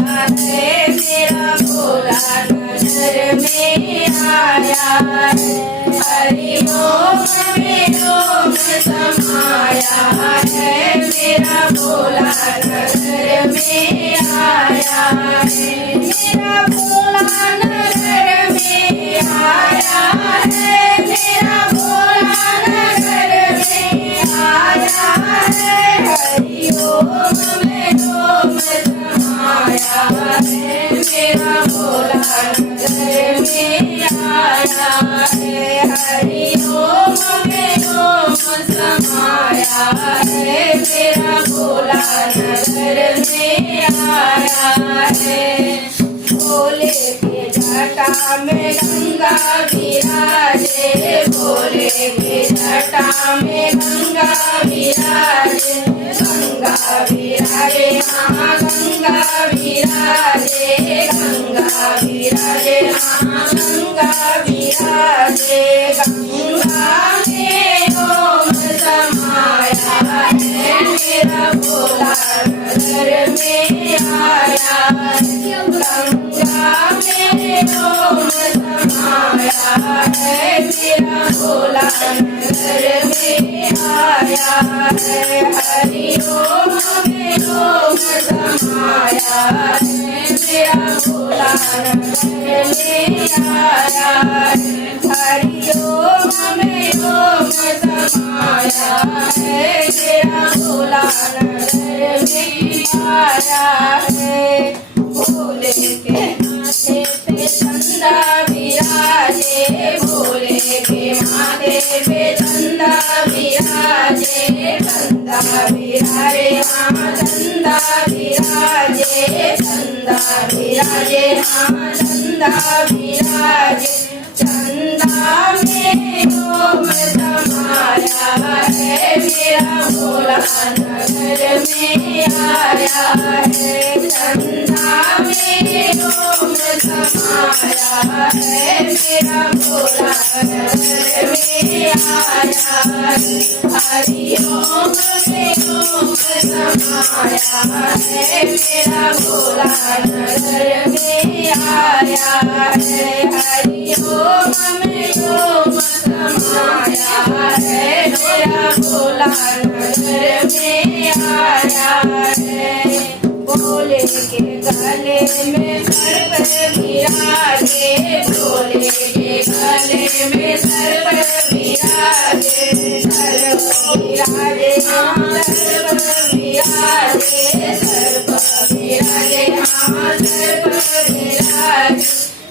है मेरा भोला नगर में आया है। हरि ओम में ओम समाया है मेरा भोला नगर में आया है। मेरा भोला नगर में आया है मेरा भोला नगर में आया है। हरि ओम में ओम समाया है मेरा भोला नगर में आया है। हरि ओम में ओम समाया है मेरा भोला नगर में आया है। भोले के जटा में गंगा विराजे भोले के जटा में गंगा विराजे। गंगा विराजे हाँ गंगा विराजे गंगा विराजे हाँ गंगा विराजे। गंगा में ओम समाया है मेरा भोला नगर में आया है। गंगा में ओम समाया है मेरा भोला नगर में आया है। हरि ओम में ओम समाया है मेरा भोला नगर में आया है। हरि ओम में ओम समाया है मेरा भोला नगर में आया है। भोले के माथे पे चंदा विराजे भोले के माथे पे चंदा विराजे। चंदा विराजे हाँ चंदा विराजे चंदा विराजे हाँ चंदा विराजे। चंदा में ओम समाया है मेरा भोला नगर में आया है। चंदा में ओम समाया है मेरा भोला नगर में आया है। हरि ओम में ओम समाया है मेरा भोला नगर में आया है। हरि ओम में ओम समाया है मेरा भोला नगर में आया है। भोले के गले में सर्प विराजे भोले के गले में सर्प विराजे। सर्प विराजे हाँ सर्प विराजे सर्प विराजे हाँ सर्प विराजे।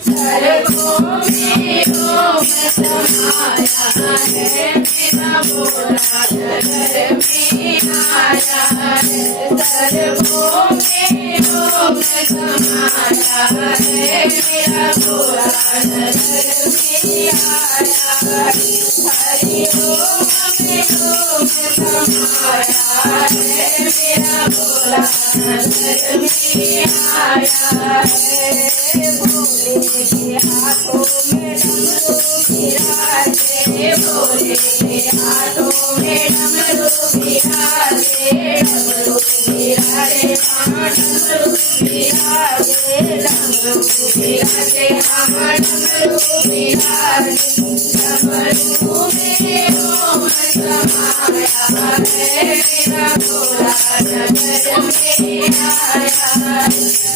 सर्पों में ओम समाया है मेरा भोला नगर में आया है। सर्पों में ओम समाया है मेरा भोला नगर में आया है। हरि ओम में ओम समाया है मेरा भोला नगर में आया है। भोले के हाथों में डमरू विराजे भोले के हाथों में डमरू विराजे। डमरू विराजे हाँ डमरू विराजे डमरू विराजे हाँ डमरू विराजे। डमरू में ओम समाया है मेरा भोला नगर में आया है।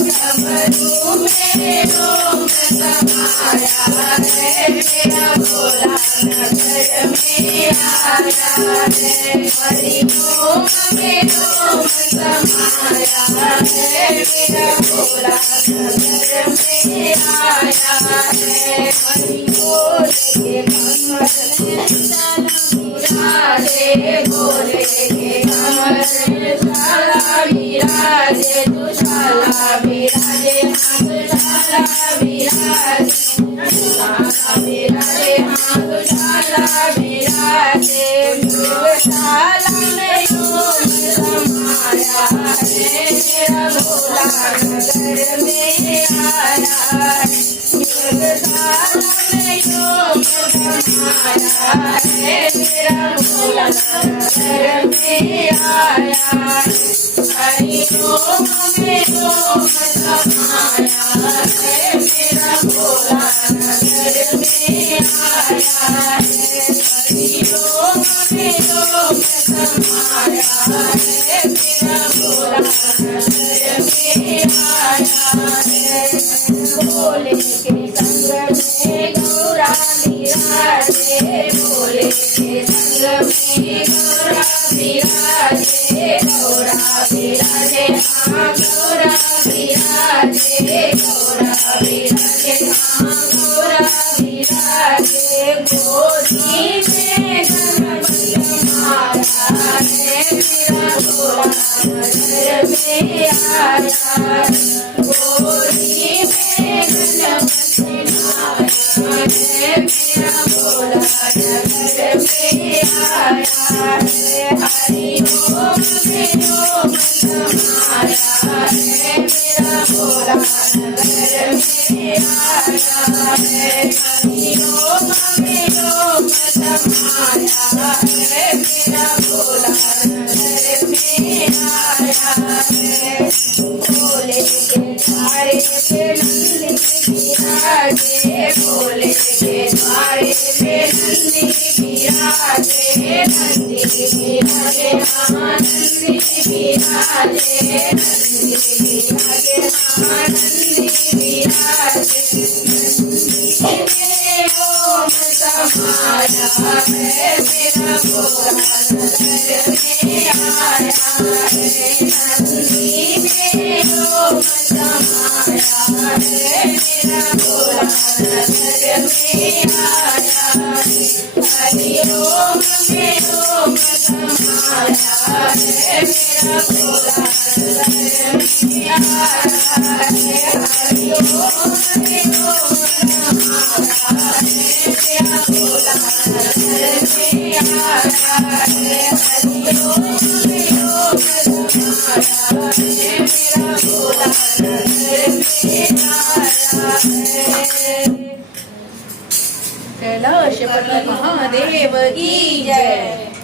डमरू में ओम समाया है मेरा भोला नगर में आया है। हरि ओम में ओम समाया है मेरा भोला नगर में आया है। हरि बोल के कमर में साला विराजे भोले के कमर में साला विराजे। दुशाला विराजे हाँ दुशाला विराजे दुशाला विराजे हाँ दुशाला विराजे। मृगशाला में ओम समाया है मेरा भोला नगर में आया है। मृगशाला में ओम समाया है मेरा भोला नगर में आया है। हरि ओम में ओम समाया है मेरा भोला नगर में आया है भोले के संग में गौरा विराजे भोले के संग में गौरा विराजे गौरा विराजे हाँ गौरा विराजे गौरा विराजे हाँ गौरा विराजे गोदी में गणपति माया है मेरा भोला नगर में आया गोदी में गणपति माया है मेरा भोला नगर में आया है हरि ओम समाया है मेरा भोला नगर में आया है हरि ओम समाया है मेरा भोला नगर में आया है भोले के द्वारे पे नंदी विराजे भोले के द्वारे पे नंदी विराजे नंदी विराजे हाँ नंदी विराजे नंदी विराजे हाँ नंदी विराजे ओम समाया है मेरा भोला नगर में आया है नंदी में ओम समाया है मेरा भोला नगर में आया हरि ओम समाया है मेरा भोला नगर में आया है हरि ओम समाया है मेरा भोला नगर में आया है हरि ओम समाया है मेरा भोला नगर में आया है कैलाशपति महादेव की जय।